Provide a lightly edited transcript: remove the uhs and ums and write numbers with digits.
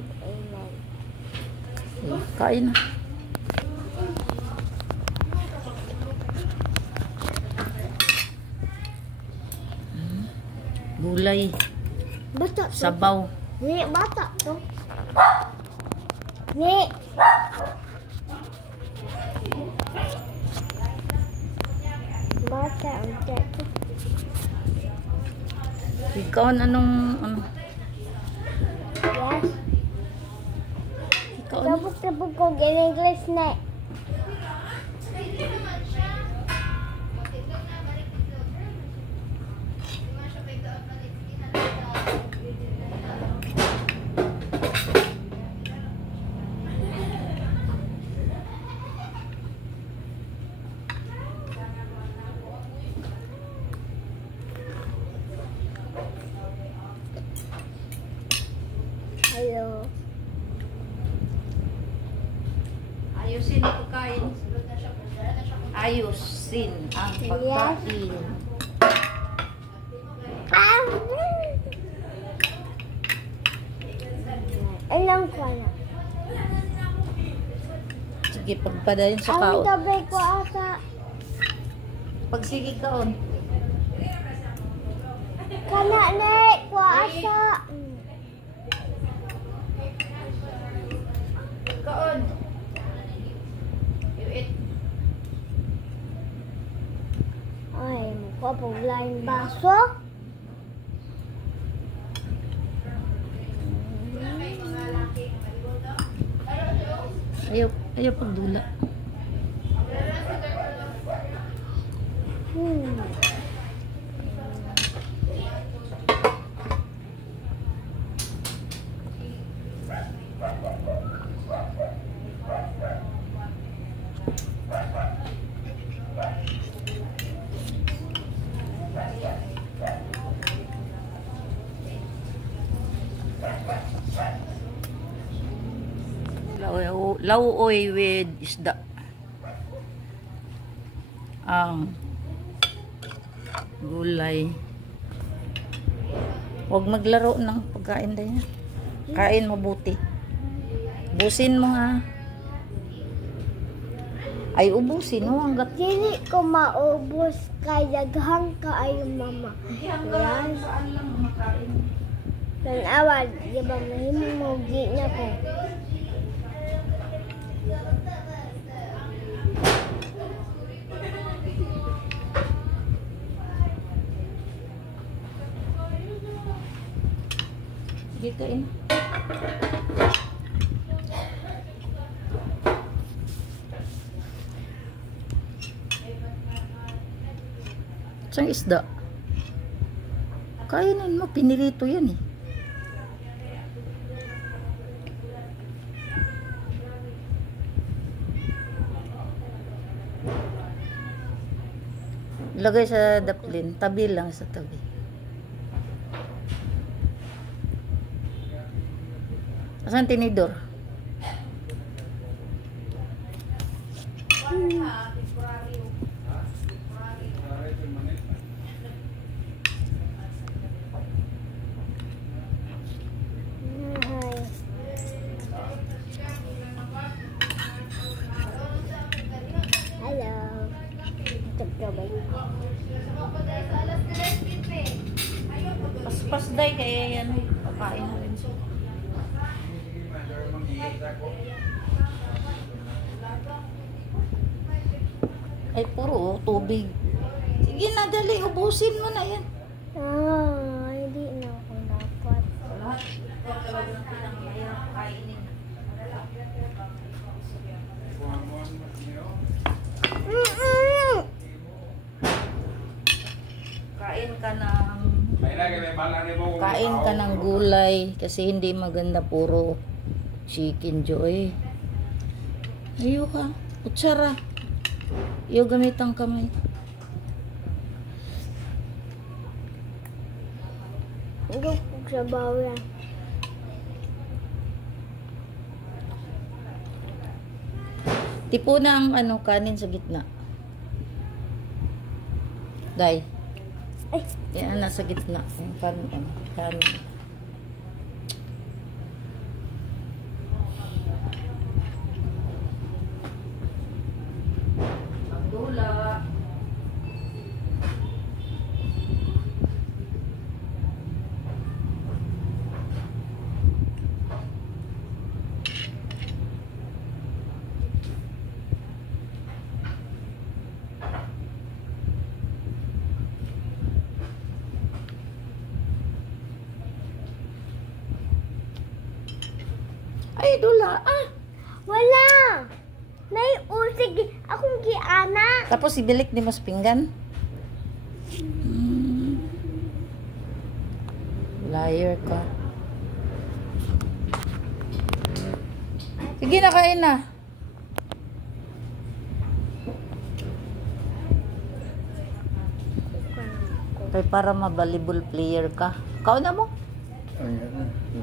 Amen. Kain na. Gulay. Bata to. Sabaw. Ni, bata to. Ni. Bata ang to. Ikaw, anong, ano? Yes. Ikaw, Sabog-sabog ko in English na. Hello. ayusin ang pagkain. Ayusin ang pagkain. Ilang ko na. Sige, pagpadayon sa Ang kaon. gabi ko asa. Pagsige kaon. Kana na ko asa. Kaon. You eat. Ay, mukha pong laing baso. Ayaw pagdula. Lauoy with isda. Ang gulay. Huwag maglaro ng pagkain din. Kain mabuti. Ubusin mo ha. Ay, ubusin mo hanggat. Dili ko maubos kay daghang kaayo mama. Yan. Saan lang makain? Tanawa, di ba mahimong gi niya ko. Sige, kain. Saan isda? Kainin mo, pinirito yan eh. Lagay sa daplin, tabi lang sa tabi. Asan tinidor? Hello. Paspas day kaya yan. Pakain na rin siya. Ay, puro tubig. Sige na, dali. Ubusin mo na yan. Hindi na ako dapat. Kain ka ng gulay kasi hindi maganda puro chicken joy. Ayaw ka. Kutsara. Ayaw gamit ang kamay. Huwag sa bawang. Tipo na ang kanin sa gitna. Day. Ay. Yan, nasa gitna. Yung kanin. Ay, dula. Ah, Wala. May usig akong giana. tapos ibilik di mas pinggan. Liar ka. Sige na, kain na. Kay para ma-volleyball player ka. Kaon na mo? Ayan.